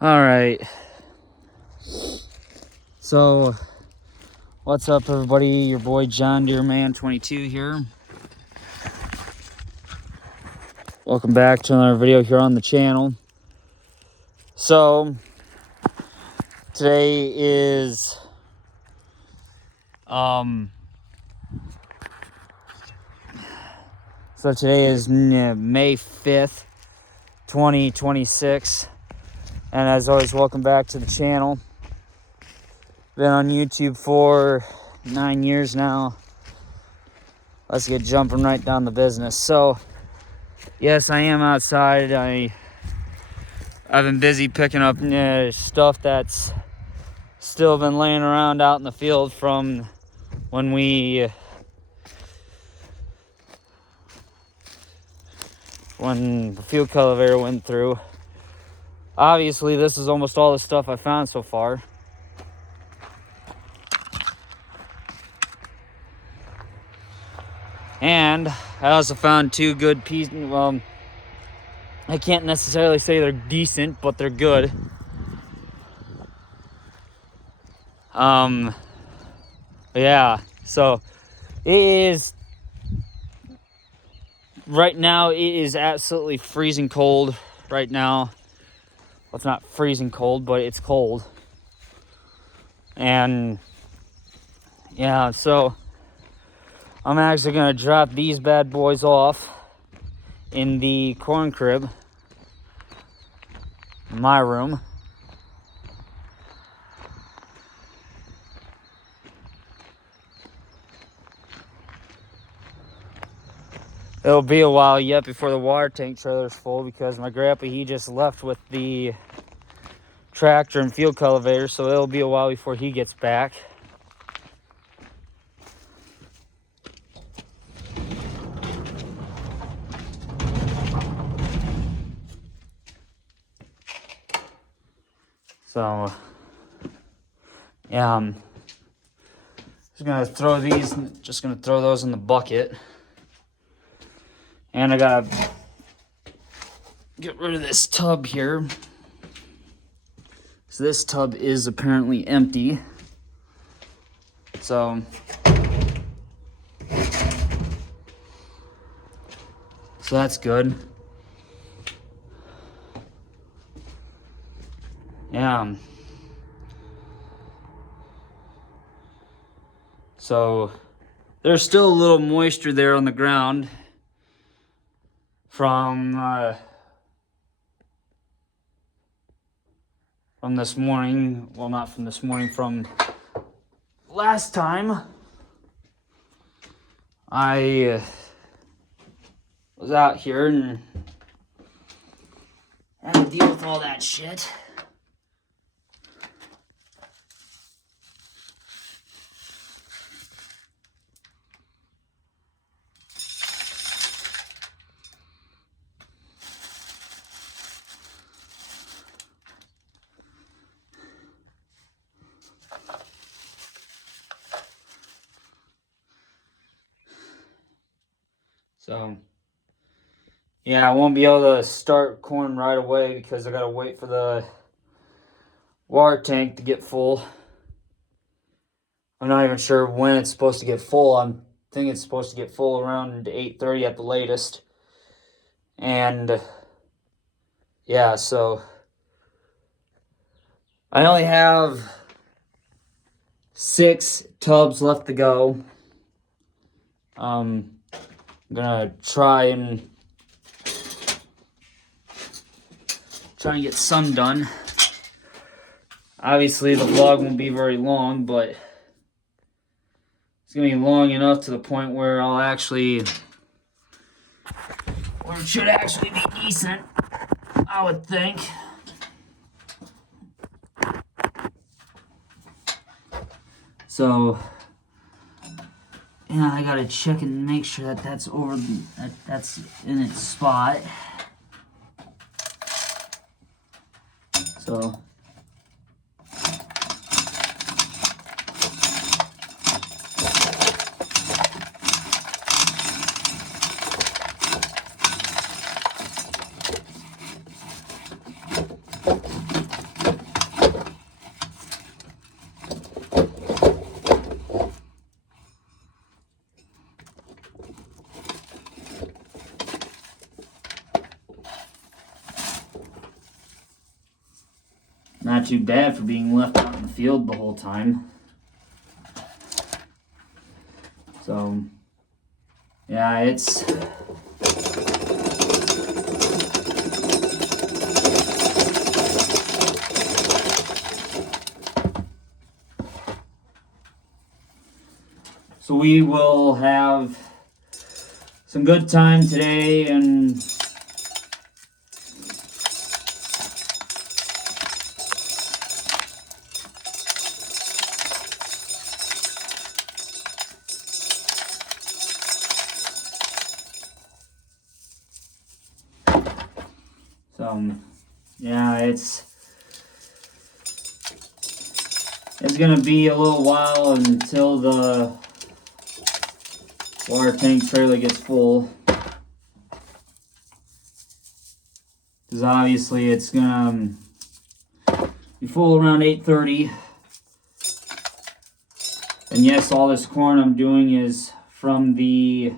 All right. So, what's up, everybody? Your boy John Deere Man 22 here. Welcome back to another video here on the channel. So, today is May 5th, 2026. And as always, welcome back to the channel. Been on YouTube for 9 years now. Let's get jumping right down the business. So, yes, I am outside. I've been busy picking up stuff that's still been laying around out in the field from when the field cultivator went through. Obviously, this is almost all the stuff I found so far. And I also found two good pieces. Well, I can't necessarily say they're decent, but they're good. Yeah, so it is, right now it is absolutely freezing cold right now. Well, it's not freezing cold, but it's cold. And yeah, so I'm actually gonna drop these bad boys off in the corn crib, my room. It'll be a while yet before the water tank trailer's full, because my grandpa, he just left with the tractor and field cultivator, so it'll be a while before he gets back. So yeah, I'm just gonna throw those in the bucket. And I gotta get rid of this tub here. So this tub is apparently empty. So that's good. Yeah. So there's still a little moisture there on the ground from this morning. Well, not from this morning, from last time I was out here and had to deal with all that shit. So yeah, I won't be able to start corn right away because I gotta wait for the water tank to get full. I'm not even sure when it's supposed to get full. I'm thinking it's supposed to get full around 8:30 at the latest. And yeah, so I only have 6 tubs left to go. I'm gonna try and get some done. Obviously, the vlog won't be very long, but it's gonna be long enough to the point where it should actually be decent, I would think. So yeah, I gotta check and make sure that that's in its spot. So not too bad for being left out in the field the whole time. So, yeah, it's... So we will have some good time today, and so yeah, it's gonna be a little while until the water tank trailer gets full, because obviously it's gonna be full around 8:30. And yes, all this corn I'm doing is from the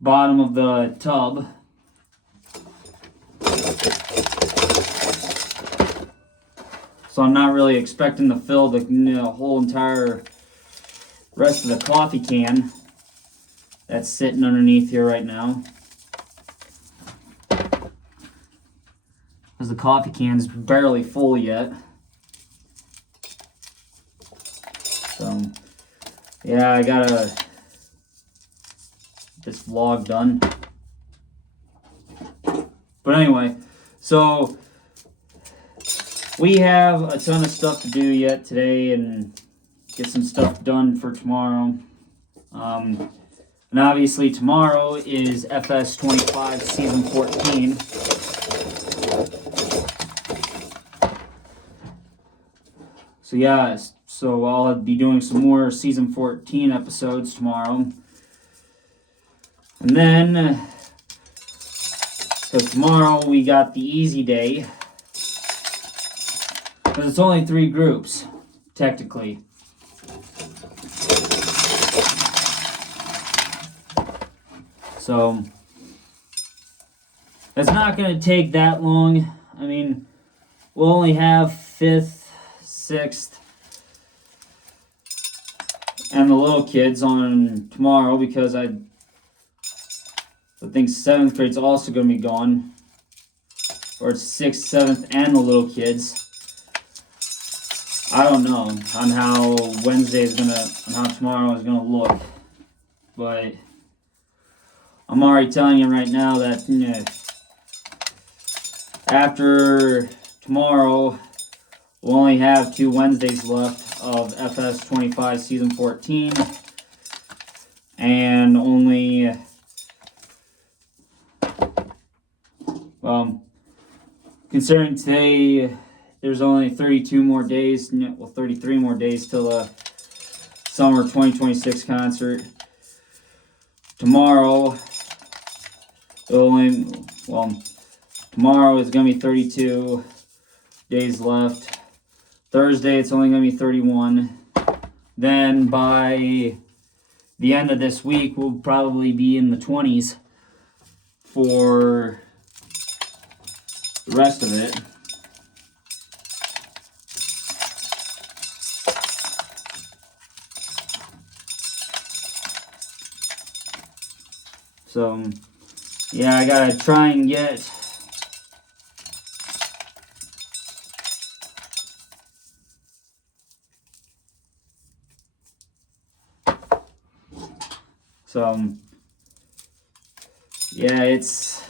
bottom of the tub. So I'm not really expecting to fill the whole entire rest of the coffee can that's sitting underneath here right now, because the coffee can's barely full yet. So yeah, I gotta get this vlog done. But anyway, so we have a ton of stuff to do yet today and get some stuff done for tomorrow. And obviously tomorrow is FS 25 Season 14. So yeah, so I'll be doing some more Season 14 episodes tomorrow. And then, because tomorrow we got the easy day. Because it's only 3 groups, technically. So, it's not going to take that long. I mean, we'll only have 5th, 6th, and the little kids on tomorrow, because I think 7th grade's also going to be gone. Or it's 6th, 7th, and the little kids. I don't know on how tomorrow is gonna look, but I'm already telling you right now that after tomorrow we'll only have 2 Wednesdays left of FS 25 Season 14, and only considering today there's only 32 more days, well 33 more days till the summer 2026 concert. Tomorrow tomorrow is going to be 32 days left. Thursday it's only going to be 31. Then by the end of this week we'll probably be in the 20s for the rest of it. So, yeah, I gotta try and get yeah, it's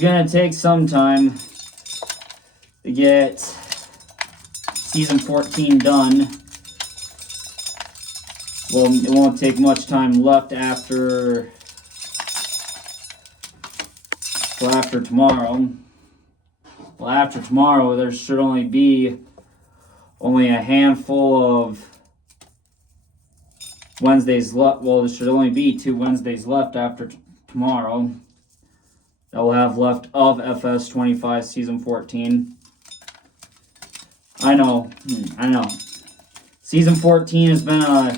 gonna take some time to get Season 14 done. Well, it won't take much time left after tomorrow. Well, after tomorrow, there should only be a handful of Wednesdays left. Well, there should only be 2 Wednesdays left after tomorrow that we'll have left of FS 25 Season 14. I know. Season 14 has been a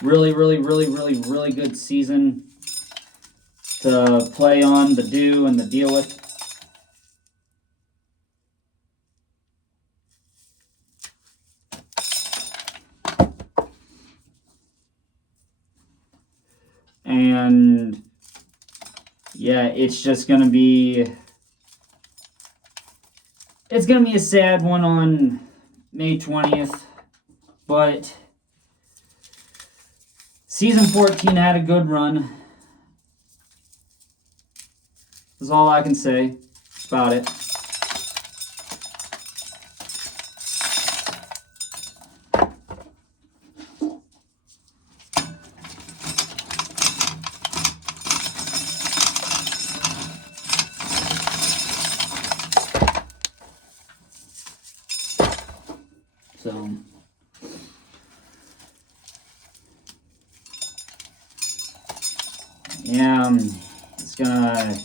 really good season to play on, the do, and the deal with. yeah, it's just going to be... It's going to be a sad one on May 20th. But season 14 had a good run. That's all I can say about it. So, yeah, it's gonna...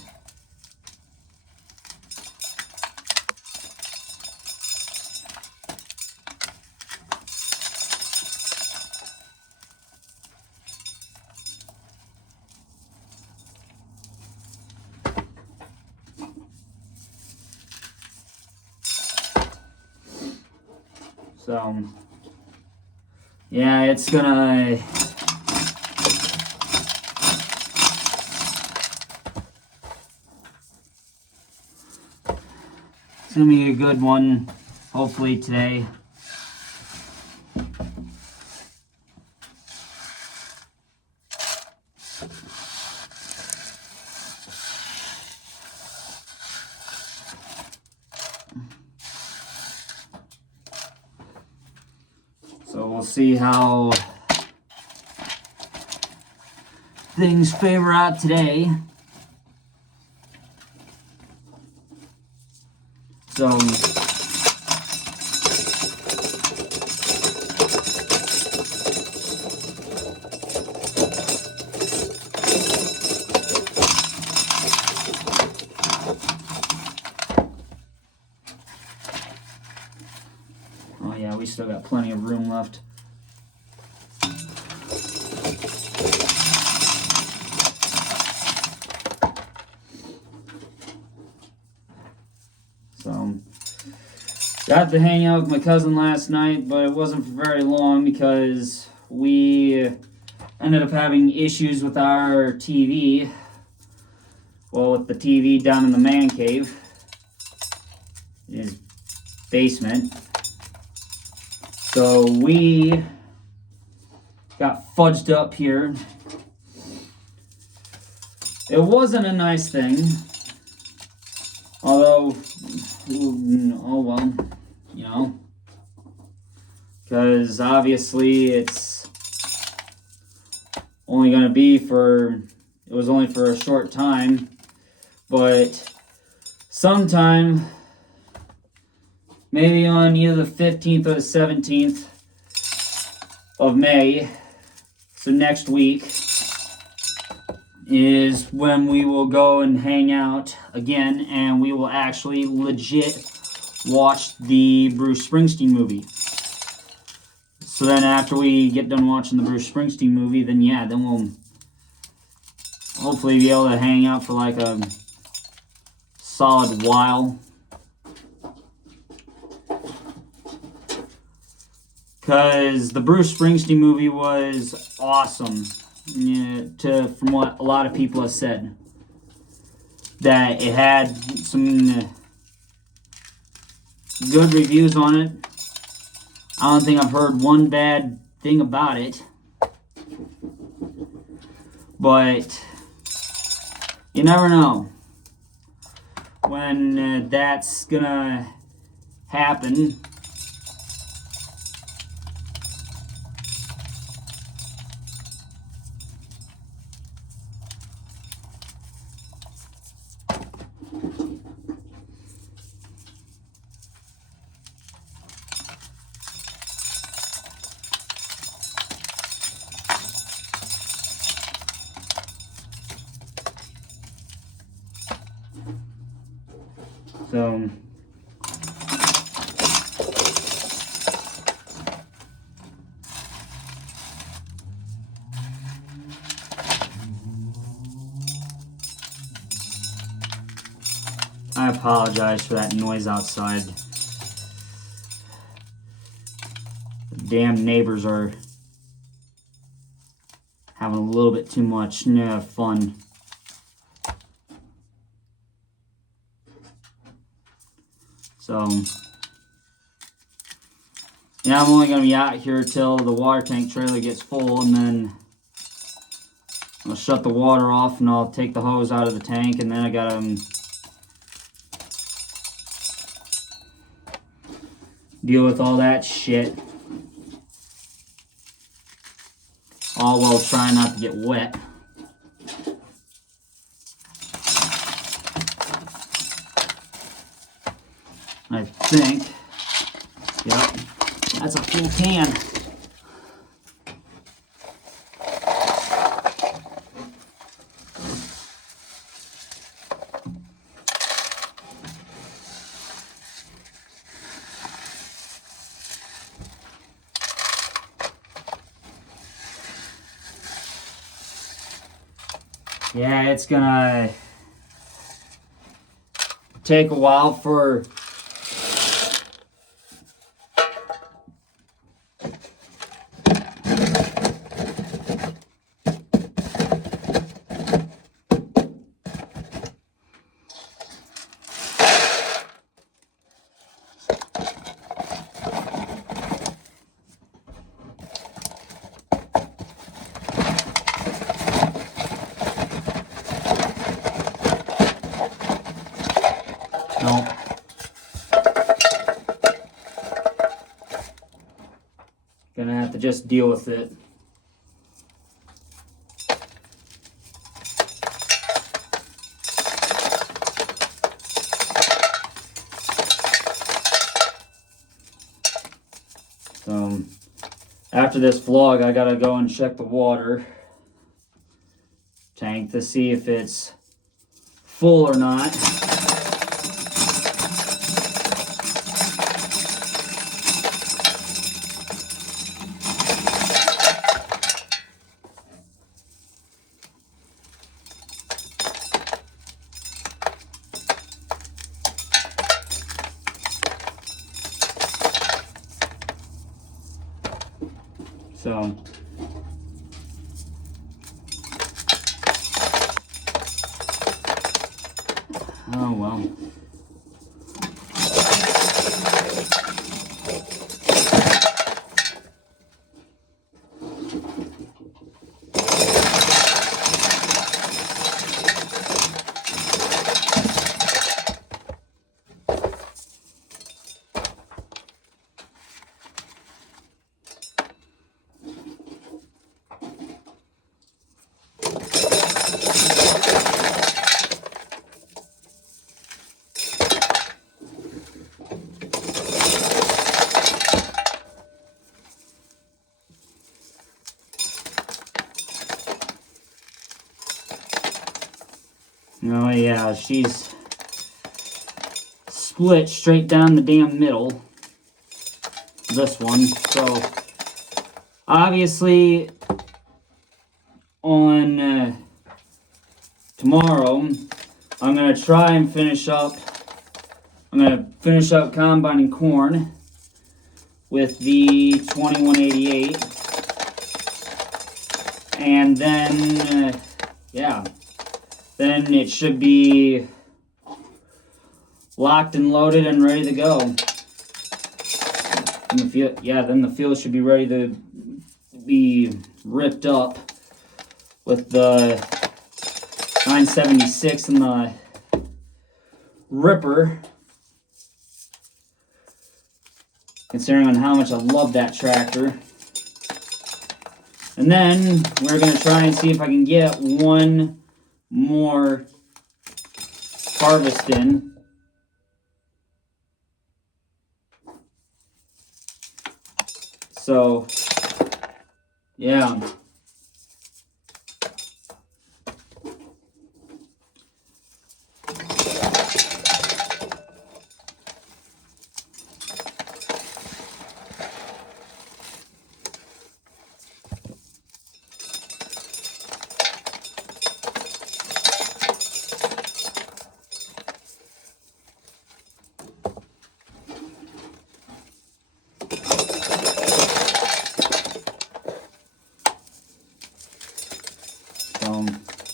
So, yeah, it's gonna... It's gonna be a good one, hopefully today. So we'll see how things favor out today. So oh yeah, we still got plenty of room left. So, got to hang out with my cousin last night, but it wasn't for very long because we ended up having issues with our TV. Well, with the TV down in the man cave, his basement. So we got fudged up here. It wasn't a nice thing. Although, oh well, you know. Because obviously it's only going to be for, it was only for a short time. But sometime, maybe on either the 15th or the 17th of May, so next week, is when we will go and hang out again, and we will actually legit watch the Bruce Springsteen movie. So then after we get done watching the Bruce Springsteen movie, then yeah, then we'll hopefully be able to hang out for like a solid while. Because the Bruce Springsteen movie was awesome. Yeah, from what a lot of people have said. That it had some good reviews on it. I don't think I've heard one bad thing about it. But you never know when that's gonna happen. So I apologize for that noise outside. The damn neighbors are having a little bit too much fun. So, yeah, I'm only going to be out here till the water tank trailer gets full, and then I'll shut the water off and I'll take the hose out of the tank, and then I got to deal with all that shit, all while trying not to get wet. I think, yep, that's a full can. Yeah, it's gonna take a while for no. Gonna have to just deal with it. So after this vlog, I gotta go and check the water tank to see if it's full or not. So oh well. Oh yeah, she's split straight down the damn middle. This one. So obviously on tomorrow I'm gonna try and finish up. I'm gonna finish up combining corn with the 2188, and then yeah. Then it should be locked and loaded and ready to go. And then the field should be ready to be ripped up with the 976 and the ripper. Considering on how much I love that tractor. And then we're gonna try and see if I can get one more harvest in. So, yeah.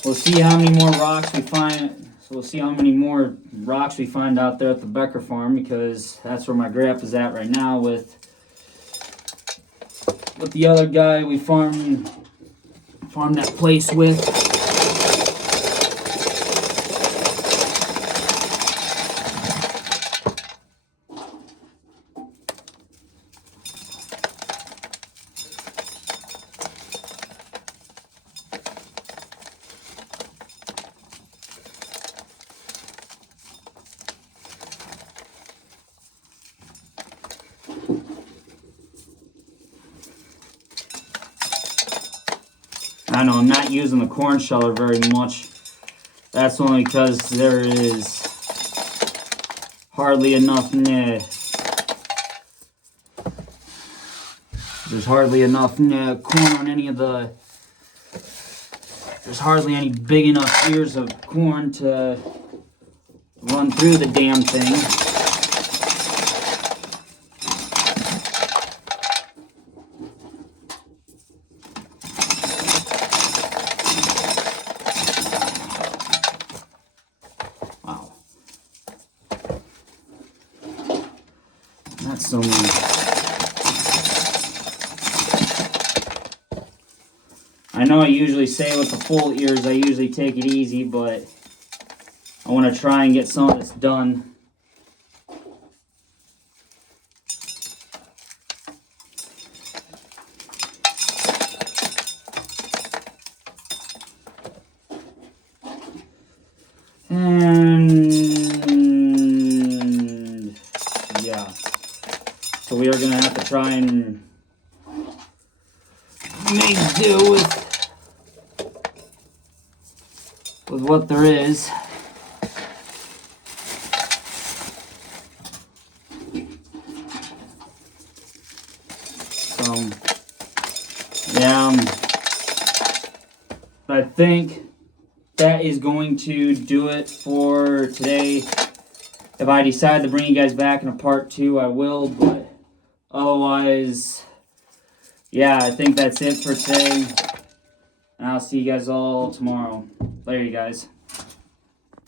We'll see how many more rocks we find. So we'll see how many more rocks we find out there at the Becker farm, because that's where my grandpa's at right now with the other guy we farmed that place with. I know I'm not using the corn sheller very much. That's only because there is hardly enough there's hardly enough corn on any of the, there's hardly any big enough ears of corn to run through the damn thing. Wow. That's so many. I know I usually say with the full ears, I usually take it easy, but I want to try and get some of this done. And yeah, so we are going to have to try and make do with what there is. So yeah, I think that is going to do it for today. If I decide to bring you guys back in a part 2, I will, but otherwise, yeah, I think that's it for today. And I'll see you guys all tomorrow. Later, you guys.